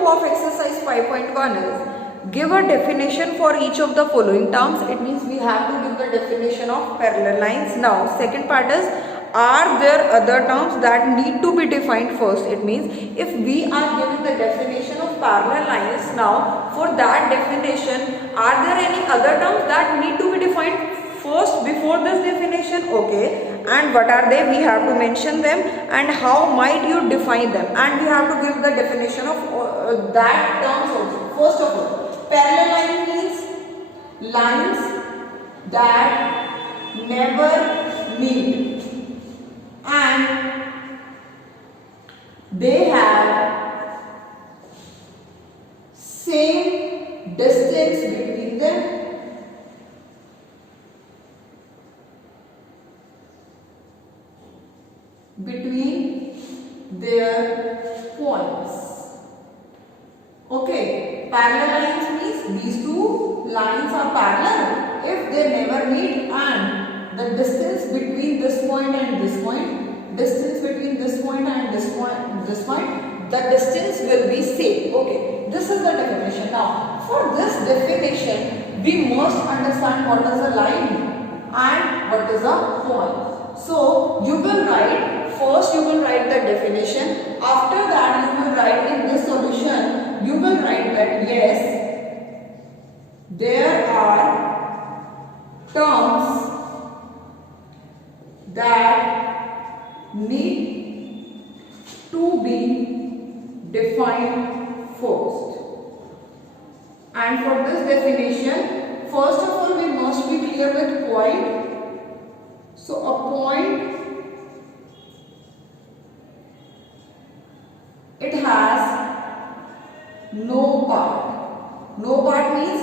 2 of exercise 5.1 is give a definition for each of the following terms. It means we have to give the definition of parallel lines. Now second part is, are there other terms that need to be defined first? It means if we are giving the definition of parallel lines, now for that definition, are there any other terms that need to be defined first before this definition? Okay, and what are they? We have to mention them, and how might you define them, and we have to give the definition of that terms also. First of all, parallel line means lines that never meet and they have same distance between them. Between their points. Okay, parallel lines means these two lines are parallel if they never meet, and the distance between this point and this point, distance between this point and this point, the distance will be same. Okay, this is the definition. Now, for this definition, we must understand what is a line and what is a point. So, you will write, first you will write the definition. After that, you will write in this solution, you will write that yes, there are terms that need to be defined first. And for this definition, first of all, we must be clear with point. So a point, it has no part. No part means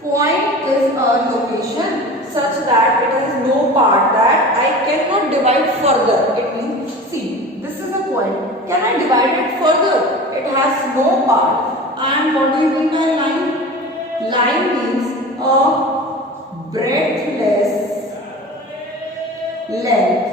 point is a location such that it has no part, that I cannot divide further. It means, see, this is a point. Can I divide it further? It has no part. And what do you mean by line? Line means a breadthless length.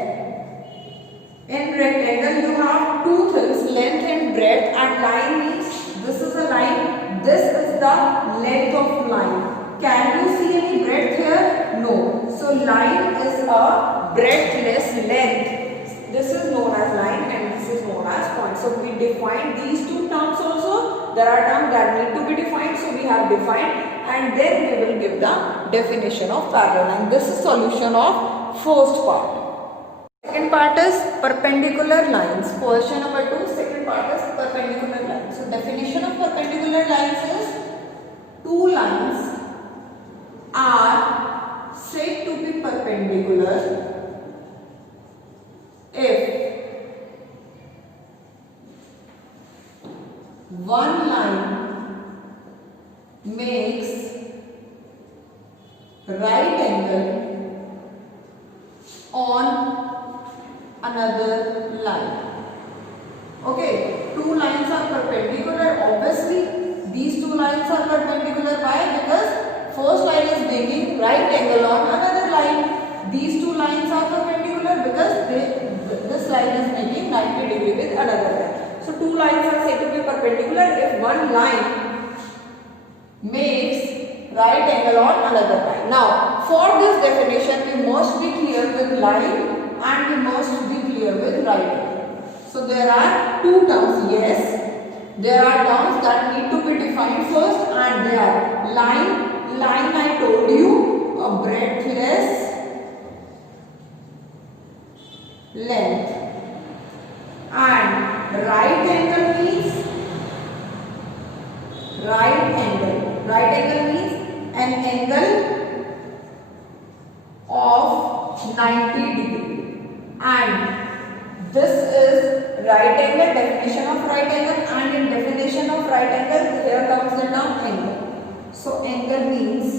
In rectangle, you have two things, length and breadth, and line means this is a line, this is the length of line. Can you see any breadth here? No. So line is a breadthless length. This is known as line and this is known as point. So we define these two terms also. There are terms that need to be defined, so we have defined, and then we will give the definition of parallel line. This is solution of first part. Second part is perpendicular lines. Question number 2, second part is perpendicular lines. So definition of perpendicular lines is two lines are said to be perpendicular if one line makes right angle on another line. Okay, two lines are perpendicular. Obviously, these two lines are perpendicular. Why? Because first line is making right angle on another line. These two lines are perpendicular because this line is making 90 degree with another line. So two lines are said to be perpendicular if one line makes right angle on another line. Now, for this definition, we must be clear with line and we must be clear with right angle. So there are two terms. Yes, there are terms that need to be defined first, and they are line. Line, I told you, a breadthless length, and right angle means right angle. Right angle means an angle of 90 degree, and this is right angle, definition of right angle, and in definition of right angle, here comes the term angle. So angle means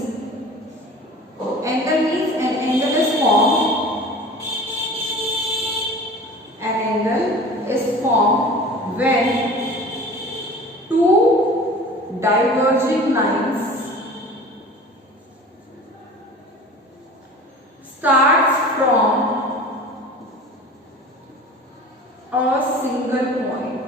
an angle is formed. An angle is formed when two diverging lines starts from a single point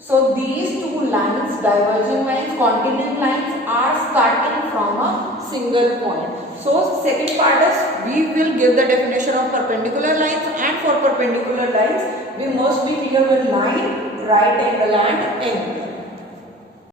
So these two lines, diverging lines, continuing lines, are starting from a single point. So second part is we will give the definition of perpendicular lines, and for perpendicular lines we must be clear with line, right angle and angle.